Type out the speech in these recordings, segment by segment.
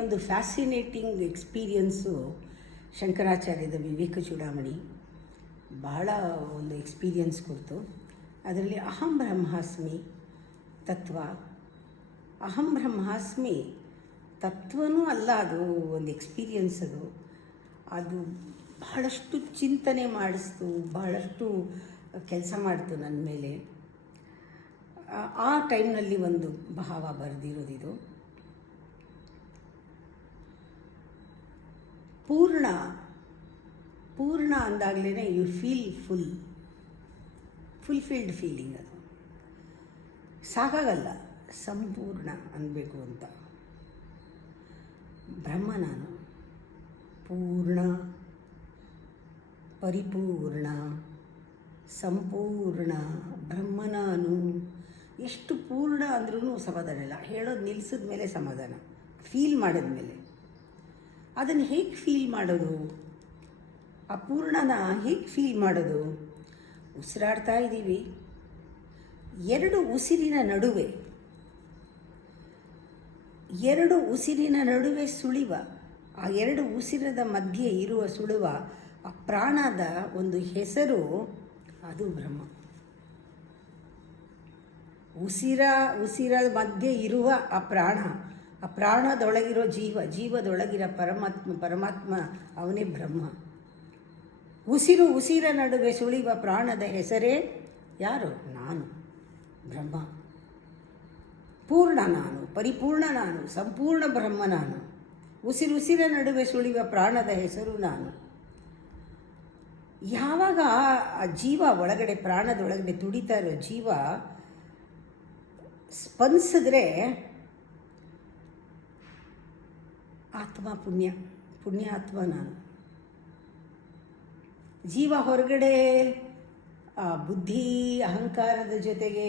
ಒಂದು fascinating experience ಶಂಕರಾಚಾರ್ಯದ ವಿವೇಕ ಚೂಡಾಮಣಿ ಬಹಳ ಒಂದು ಎಕ್ಸ್ಪೀರಿಯನ್ಸ್ ಕೊಡ್ತು. ಅದರಲ್ಲಿ ಅಹಂ ಬ್ರಹ್ಮಾಸ್ಮಿ ತತ್ವ, ಅಹಂ ಬ್ರಹ್ಮಾಸ್ಮಿ ತತ್ವನೂ ಅಲ್ಲ, ಅದು ಒಂದು ಎಕ್ಸ್ಪೀರಿಯನ್ಸ್. ಅದು ಬಹಳಷ್ಟು ಚಿಂತನೆ ಮಾಡಿಸ್ತು, ಬಹಳಷ್ಟು ಕೆಲಸ ಮಾಡ್ತು ನನ್ನ ಮೇಲೆ. ಆ ಟೈಮ್ನಲ್ಲಿ ಒಂದು ಭಾವ ಬರೆದಿರೋದಿದು. ಪೂರ್ಣ ಅಂದಾಗಲೇ ಯು ಫೀಲ್ ಫುಲ್ಫಿಲ್ಡ್ ಫೀಲಿಂಗ್. ಅದು ಸಾಕಾಗಲ್ಲ, ಸಂಪೂರ್ಣ ಅನ್ನಬೇಕು ಅಂತ. ಬ್ರಹ್ಮ ನಾನು, ಪೂರ್ಣ, ಪರಿಪೂರ್ಣ, ಸಂಪೂರ್ಣ ಬ್ರಹ್ಮ ನಾನು. ಎಷ್ಟು ಪೂರ್ಣ ಅಂದ್ರೂ ಸಮಾಧಾನ ಇಲ್ಲ. ಹೇಳೋದು ನಿಲ್ಲಿಸಿದ ಮೇಲೆ ಸಮಾಧಾನ, ಫೀಲ್ ಮಾಡಿದ್ಮೇಲೆ. ಅದನ್ನು ಹೇಗೆ ಫೀಲ್ ಮಾಡೋದು? ಆ ಪೂರ್ಣನ ಹೇಗೆ ಫೀಲ್ ಮಾಡೋದು? ಉಸಿರಾಡ್ತಾ ಇದ್ದೀವಿ, ಎರಡು ಉಸಿರಿನ ನಡುವೆ ಸುಳಿವ, ಆ ಎರಡು ಉಸಿರದ ಮಧ್ಯೆ ಇರುವ ಸುಳುವ, ಆ ಪ್ರಾಣದ ಒಂದು ಹೆಸರು, ಅದು ಬ್ರಹ್ಮ. ಉಸಿರದ ಮಧ್ಯೆ ಇರುವ ಆ ಪ್ರಾಣದೊಳಗಿರೋ ಜೀವದೊಳಗಿರೋ ಪರಮಾತ್ಮ ಅವನೇ ಬ್ರಹ್ಮ. ಉಸಿರ ನಡುವೆ ಸುಳಿವ ಪ್ರಾಣದ ಹೆಸರೇ ಯಾರು? ನಾನು, ಬ್ರಹ್ಮ. ಪೂರ್ಣ ನಾನು, ಪರಿಪೂರ್ಣ ನಾನು, ಸಂಪೂರ್ಣ ಬ್ರಹ್ಮ ನಾನು. ಉಸಿರ ನಡುವೆ ಸುಳಿವ ಪ್ರಾಣದ ಹೆಸರು ನಾನು. ಯಾವಾಗ ಆ ಜೀವ ಒಳಗಡೆ, ಪ್ರಾಣದೊಳಗಡೆ ತುಡಿತಾ ಇರೋ ಜೀವ ಸ್ಪಂದಿಸಿದ್ರೆ ಆತ್ಮ ಪುಣ್ಯಾತ್ಮ ನಾನು. ಜೀವ ಹೊರಗಡೆ ಬುದ್ಧಿ ಅಹಂಕಾರದ ಜೊತೆಗೆ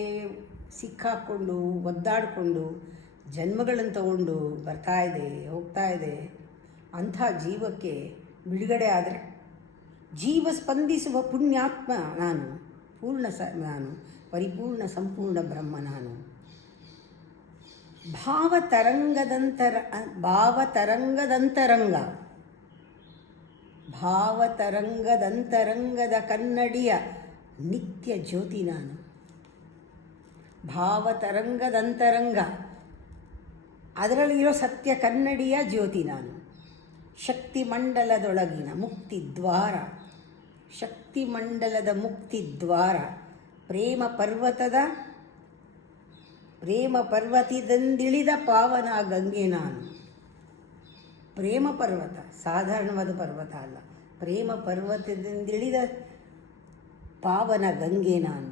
ಸಿಕ್ಕಾಕ್ಕೊಂಡು ಒದ್ದಾಡಿಕೊಂಡು ಜನ್ಮಗಳನ್ನು ತಗೊಂಡು ಬರ್ತಾ ಇದೆ, ಹೋಗ್ತಾ ಇದೆ. ಅಂಥ ಜೀವಕ್ಕೆ ಬಿಡುಗಡೆ ಆದರೆ ಜೀವ ಸ್ಪಂದಿಸುವ ಪುಣ್ಯಾತ್ಮ ನಾನು, ನಾನು, ಪರಿಪೂರ್ಣ ಸಂಪೂರ್ಣ ಬ್ರಹ್ಮ ನಾನು. ಭಾವತರಂಗದಂತರಂಗದ ಕನ್ನಡಿಯ ನಿತ್ಯ ಜ್ಯೋತಿ ನಾನು. ಭಾವತರಂಗದಂತರಂಗ, ಅದರಲ್ಲಿರೋ ಸತ್ಯ ಕನ್ನಡಿಯ ಜ್ಯೋತಿ ನಾನು. ಶಕ್ತಿಮಂಡಲದೊಳಗಿನ ಮುಕ್ತಿದ್ವಾರ, ಶಕ್ತಿಮಂಡಲದ ಮುಕ್ತಿದ್ವಾರ, ಪ್ರೇಮ ಪರ್ವತದಿಂದಿಳಿದ ಪಾವನ ಗಂಗೆ ನಾನು. ಪ್ರೇಮ ಪರ್ವತ, ಸಾಧಾರಣವಾದ ಪರ್ವತ ಅಲ್ಲ, ಪ್ರೇಮ ಪರ್ವತದಿಂದಿಳಿದ ಪಾವನ ಗಂಗೆ ನಾನು.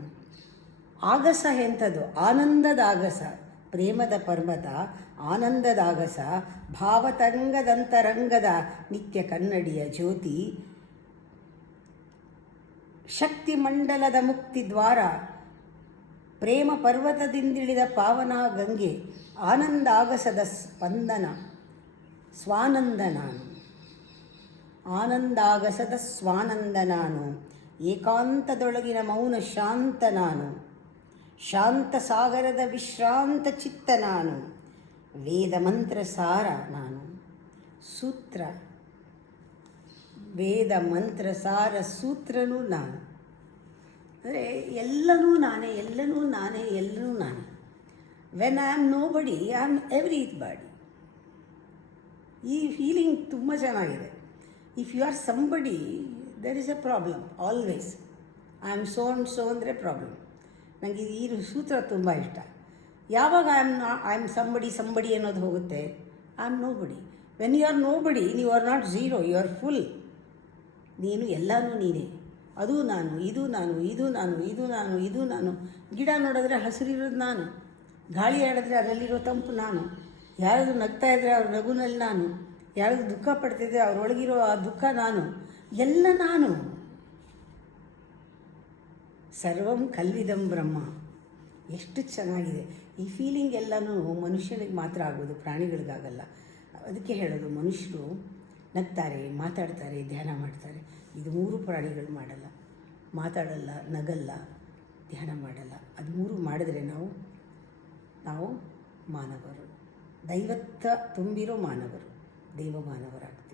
ಆಗಸ ಎಂಥದ್ದು? ಆನಂದದ ಆಗಸ, ಪ್ರೇಮದ ಪರ್ವತ, ಆನಂದದ ಆಗಸ, ಭಾವತರಂಗದಂತರಂಗದ ನಿತ್ಯ ಕನ್ನಡಿಯ ಜ್ಯೋತಿ, ಶಕ್ತಿಮಂಡಲದ ಮುಕ್ತಿದ್ವಾರ, ಪ್ರೇಮ ಪರ್ವತದಿಂದಿಳಿದ ಪಾವನ ಗಂಗೆ, ಆನಂದಾಗಸದ ಸ್ಪಂದನ, ಸ್ವಾನಂದ ನಾನು. ಆನಂದಾಗಸದ ಸ್ವಾನಂದ ನಾನು. ಏಕಾಂತದೊಳಗಿನ ಮೌನ ಶಾಂತ ನಾನು. ಶಾಂತ ಸಾಗರದ ವಿಶ್ರಾಂತ ಚಿತ್ತ ನಾನು. ವೇದ ಮಂತ್ರ ಸಾರ ನಾನು. ವೇದ ಮಂತ್ರ ಸಾರ ಸೂತ್ರನೂ ನಾನು. ಅಂದರೆ ಎಲ್ಲನೂ ನಾನೇ. When I am nobody, I am everybody. ಈ ಫೀಲಿಂಗ್ ತುಂಬ ಚೆನ್ನಾಗಿದೆ. If you are somebody, there is a problem always. I am so ಅಂದರೆ ಪ್ರಾಬ್ಲಮ್. ನನಗೆ ಈ ಸೂತ್ರ ತುಂಬ ಇಷ್ಟ. ಯಾವಾಗ ಐ ಆಮ್ ಸಂಬಡಿ ಅನ್ನೋದು ಹೋಗುತ್ತೆ, I am nobody. When you are nobody, you are not zero, you are full. ನೀನು ಎಲ್ಲನೂ ನೀನೇ. ಅದು ನಾನು, ಇದು ನಾನು. ಗಿಡ ನೋಡಿದ್ರೆ ಹಸಿರಿರೋದು ನಾನು. ಗಾಳಿ ಆಡಿದ್ರೆ ಅದರಲ್ಲಿರೋ ತಂಪು ನಾನು. ಯಾರಾದರೂ ನಗ್ತಾ ಇದ್ದರೆ ಅವ್ರ ನಗುನಲ್ಲಿ ನಾನು. ಯಾರಾದರೂ ದುಃಖ ಪಡ್ತಿದ್ರೆ ಅವರೊಳಗಿರೋ ಆ ದುಃಖ ನಾನು. ಎಲ್ಲ ನಾನು. ಸರ್ವಂ ಕಲ್ವಿದಂ ಬ್ರಹ್ಮ. ಎಷ್ಟು ಚೆನ್ನಾಗಿದೆ ಈ ಫೀಲಿಂಗ್. ಎಲ್ಲನೂ ಮನುಷ್ಯನಿಗೆ ಮಾತ್ರ ಆಗೋದು, ಪ್ರಾಣಿಗಳಿಗಾಗಲ್ಲ. ಅದಕ್ಕೆ ಹೇಳೋದು, ಮನುಷ್ಯರು ನಗ್ತಾರೆ, ಮಾತಾಡ್ತಾರೆ, ಧ್ಯಾನ ಮಾಡ್ತಾರೆ. ಇದು ಮೂರು ಪ್ರಾಣಿಗಳು ಮಾಡಲ್ಲ. ಮಾತಾಡಲ್ಲ, ನಗಲ್ಲ, ಧ್ಯಾನ ಮಾಡಲ್ಲ. ಅದು ಮೂರು ಮಾಡಿದ್ರೆ ನಾವು ಮಾನವರು. ದೈವತ್ವ ತುಂಬಿರೋ ಮಾನವರು ದೇವ ಮಾನವರಾಗ್ತೀವಿ.